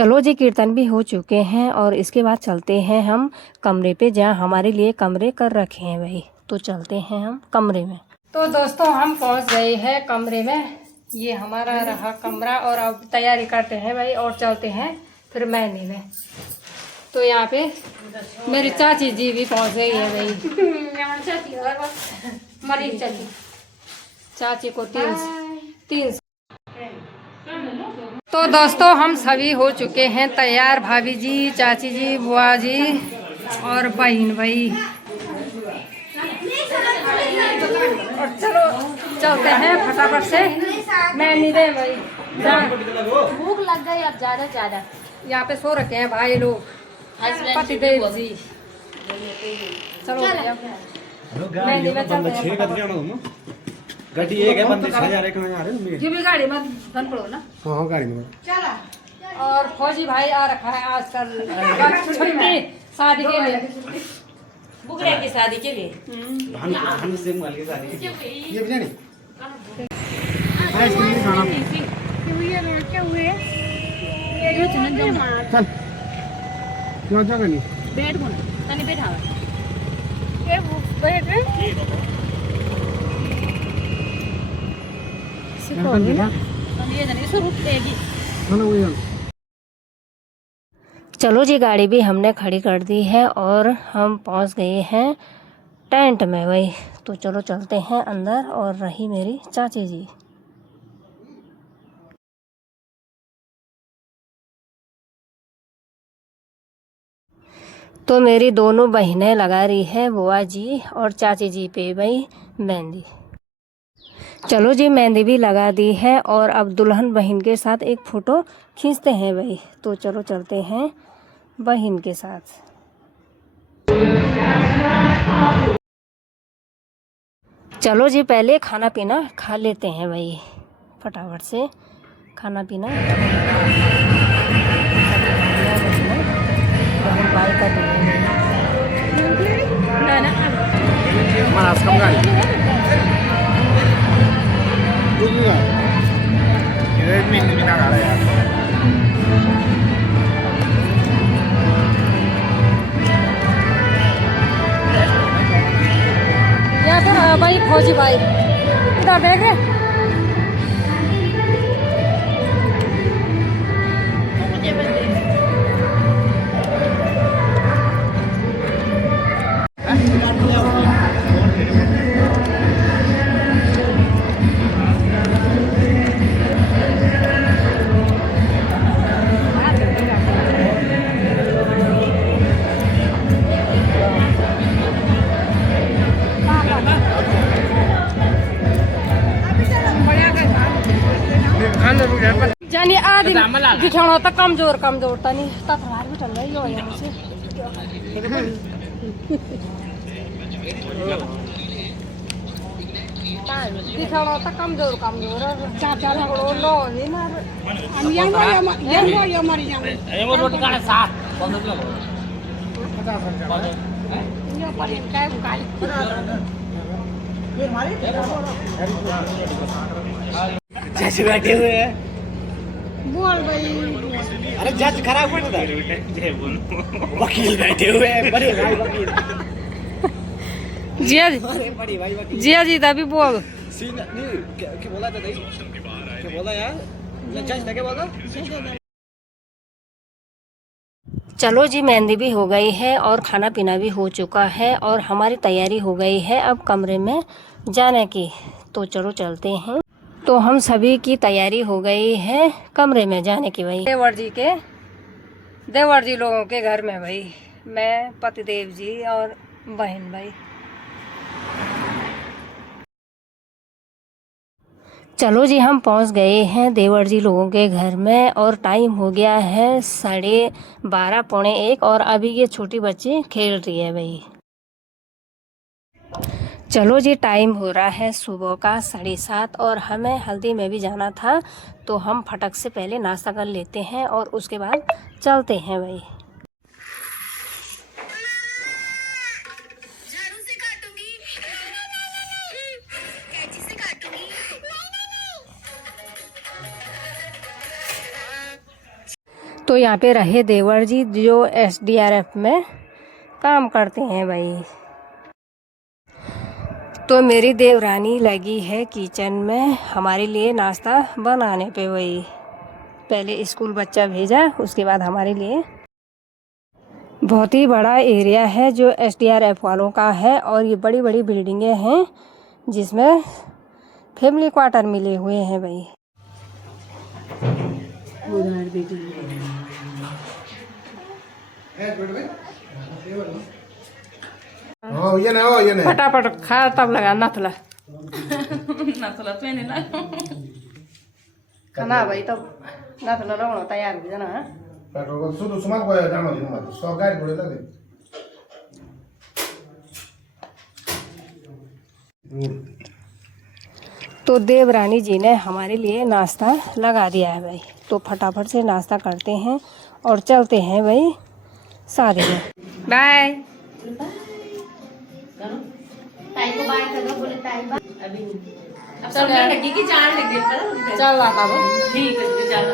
चलो जी, कीर्तन भी हो चुके हैं और इसके बाद चलते हैं हम कमरे पे, जहाँ हमारे लिए कमरे कर रखे हैं भाई। तो चलते हैं हम कमरे में। तो दोस्तों हम पहुंच गए हैं कमरे में। ये हमारा रहा कमरा और अब तैयारी करते हैं भाई और चलते हैं फिर मेहंदी में। तो यहाँ पे मेरी चाची जी भी पहुंच गई है भाई। मरीज चाची, चाची को तीन। तो दोस्तों हम सभी हो चुके हैं तैयार, भाभी जी, चाची जी, बुआ जी और बहन भाई। और चलो चलते हैं फटाफट से मेहंदी दे भाई। भूख लग गई अब ज्यादा। यहाँ पे सो रखे हैं भाई लोग, पतिदेव जी। चलो मेहंदी में चलते हैं। गाड़ी एक है, बंदी 6000 एक में आ रहे हैं। ये भी गाड़ी में बन पड़ो ना। हाँ गाड़ी में चला। और फौजी भाई आ रखा है आजकल छुट्टी शादी के लिए, बुगरे की शादी के लिए। भानु सिंह वाली की शादी। ये भी नहीं आइसक्रीम खाना क्या हुए चल क्या जगह नहीं बैठ को तनी बैठावा ये बैठ रहे ये जने सो रुक देगी। चलो जी, गाड़ी भी हमने खड़ी कर दी है और हम पहुंच गए हैं टेंट में भाई। तो चलो चलते हैं अंदर। और रही मेरी चाची जी। तो मेरी दोनों बहनें लगा रही है, बुआ जी और चाची जी पे भाई मेहंदी। चलो जी, मेहंदी भी लगा दी है और अब दुल्हन बहन के साथ एक फ़ोटो खींचते हैं भाई। तो चलो चलते हैं बहन के साथ। चलो जी, पहले खाना पीना खा लेते हैं भाई, फटाफट से खाना पीना। बहन भाई का भाई फौजी भाई इधर देख रहे। जानी आदि दिखाना होता कमजोर था नहीं तथवार भी चल रही हो यहाँ से। दिखाना होता कमजोर चाचा लगो लो ही ना रोटी का साथ जज बैठे हुए हैं। बोल भाई। अरे जज खराब हुआ था, वकील बैठे हुए हैं, बड़े भाई वकील। जिया बड़ी भाई वकील। जिया जी तभी बोल। सीन नहीं क्या बोला था भाई, क्या बोला यार, जज था क्या बोला। चलो जी, मेहंदी भी हो गई है और खाना पीना भी हो चुका है और हमारी तैयारी हो गई है अब कमरे में जाने की। तो चलो चलते हैं। तो हम सभी की तैयारी हो गई है कमरे में जाने की भाई। देवर जी लोगों के घर में भाई, मैं पतिदेव जी और बहन भाई। चलो जी, हम पहुंच गए हैं देवर जी लोगों के घर में और टाइम हो गया है 12:30 पौने 1 और अभी ये छोटी बच्ची खेल रही है भाई। चलो जी, टाइम हो रहा है सुबह का 7:30 और हमें हल्दी में भी जाना था। तो हम फटक से पहले नाश्ता कर लेते हैं और उसके बाद चलते हैं भाई। तो यहाँ पे रहे देवर जी जो SDRF में काम करते हैं भाई। तो मेरी देवरानी लगी है किचन में हमारे लिए नाश्ता बनाने पे। वही पहले स्कूल बच्चा भेजा, उसके बाद हमारे लिए। बहुत ही बड़ा एरिया है जो SDRF वालों का है, और ये बड़ी बड़ी बिल्डिंगें हैं जिसमें फैमिली क्वार्टर मिले हुए हैं भाई। फटाफट खा तब लगा नथला खाना भाई, तब नथला लगाउन तयार हो जाना है। तो देवरानी जी ने हमारे लिए नाश्ता लगा दिया है भाई। तो फटाफट से नाश्ता करते हैं और चलते हैं भाई शादी में। बाय। ताई को बाय कर दो, बोले ताई बाय। अभी अब सब लड़की की जान लग गई। चल रहा था ठीक है, चल।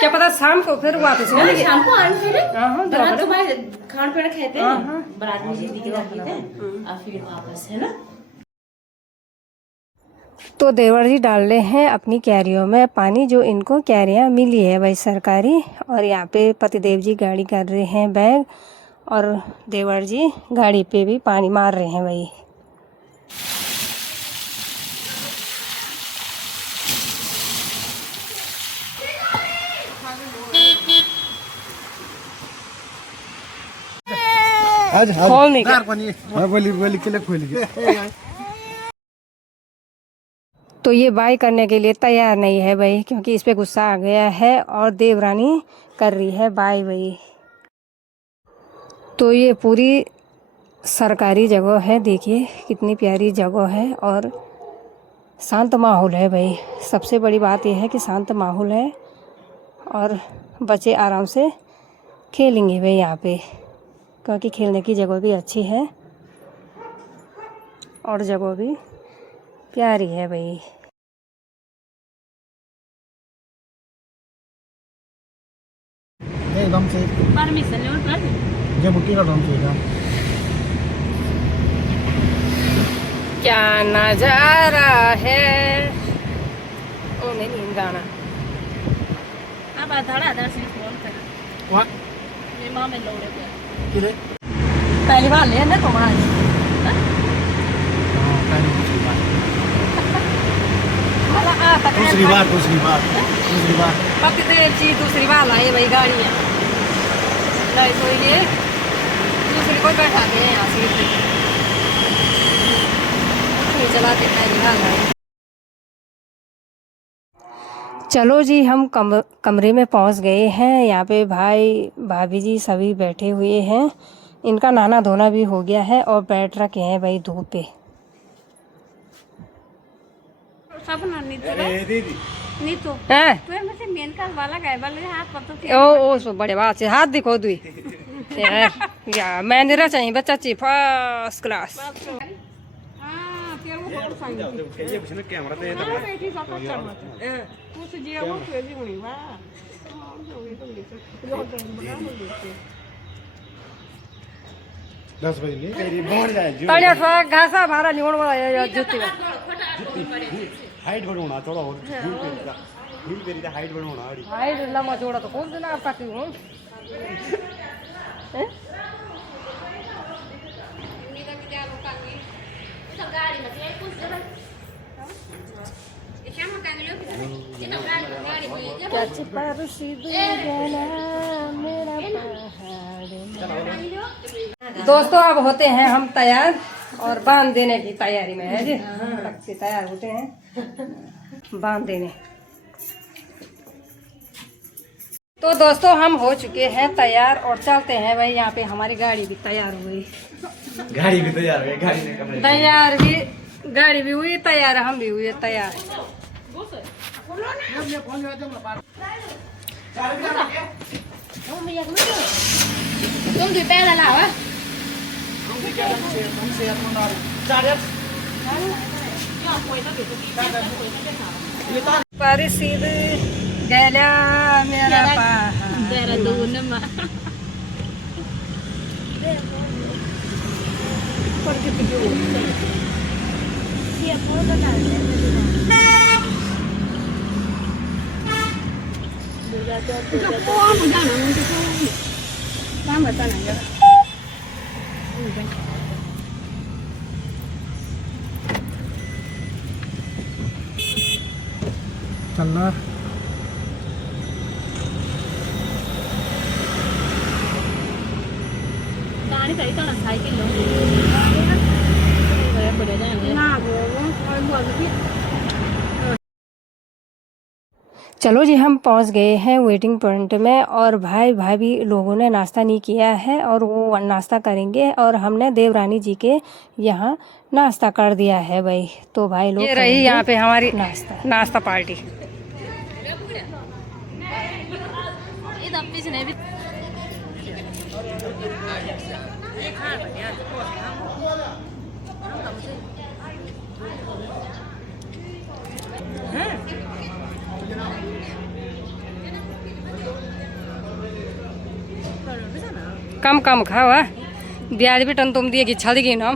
क्या पता शाम को फिर वापस ना लगे। शाम को आन फिर हाँ बारात तो बाहर खान पीना खाते हैं, बारात में जीती के रखते हैं और फिर वापस, है ना। तो देवर जी डाल रहे हैं अपनी कैरियों में पानी, जो इनको कैरियाँ मिली है भाई सरकारी। और यहाँ पे पतिदेव जी गाड़ी कर रहे हैं बैग, और देवर जी गाड़ी पे भी पानी मार रहे हैं भाई। खोलने का बोली के लिए खोल के। तो ये बाय करने के लिए तैयार नहीं है भाई, क्योंकि इस पे गुस्सा आ गया है और देवरानी कर रही है बाय भाई। तो ये पूरी सरकारी जगह है, देखिए कितनी प्यारी जगह है और शांत माहौल है भाई। सबसे बड़ी बात यह है कि शांत माहौल है और बच्चे आराम से खेलेंगे भाई यहाँ पे, क्योंकि खेलने की जगह भी अच्छी है और जगह भी प्यारी है भाई। एकदम से परमिशन ले और ये मुट्ठी का दम से क्या नजारा है। ओ नहीं नींद गाना अब आधा से फोन कर वाह ये मां में लोड़े पे किरे पहली बार ले ना तुम्हारी। दूसरी बार पतिदेव जी दूसरी बार लाए भाई गाड़ी है, नहीं तो ये दूसरी को बैठा के यहाँ सीट पे चलाते पहली बार लाए। चलो जी हम कमरे में पहुंच गए हैं। यहाँ पे भाई भाभी जी सभी बैठे हुए हैं, इनका नहाना धोना भी हो गया है और बैठ रखे हैं भाई धूप पे। सब नानी तो नहीं तो हैं में से मेन का वाला गए वाले हाथ पता थी। ओ सो बड़े बात से हाथ दिखो दुई यार मैंने चाहिए बच्चा ची फर्स्ट क्लास। हां फिर वो कौन सा ये कुछ ना कैमरा तो ये तो बैठी सब कर कुछ जी वो फेरी हुई वाह दस बजे नहीं तेरी बढ़ जाए तड़िया थोड़ा घासा भारा निवण वाला जुत्ती हाइट बढ़ाना थोड़ा और हिल करी था हाइट बढ़ाना अड़ी हाइट लंबा चौड़ा तो खूब दिन आप काटी हूं। क्या छिपा रुसी दोस्तों अब होते हैं हम तैयार और बांध देने की तैयारी में है जी। से तैयार होते हैं बांध देने। तो दोस्तों हम हो चुके हैं तैयार और चलते हैं भाई। यहाँ पे हमारी गाड़ी भी तैयार हुई, गाड़ी भी तैयार है, गाड़ी ने कमरे तैयार भी गाड़ी भी हुई तैयार, हम भी हुए तैयार। तुम भी पैदल आओ परिसिद गेला मेरा पहाड़ देहरादून में चलना गाड़ी कहीं तो साइकिल लो बड़े जाएंगे ना चलो जी, हम पहुंच गए हैं वेटिंग पॉइंट में और भाई भी लोगों ने नाश्ता नहीं किया है और वो नाश्ता करेंगे और हमने देवरानी जी के यहाँ नाश्ता कर दिया है भाई। तो भाई लोग ये रही यहाँ पे हमारी नाश्ता पार्टी। कम कम खाओ ब्याज भी टन तुम दिए कि छड़ गई ना।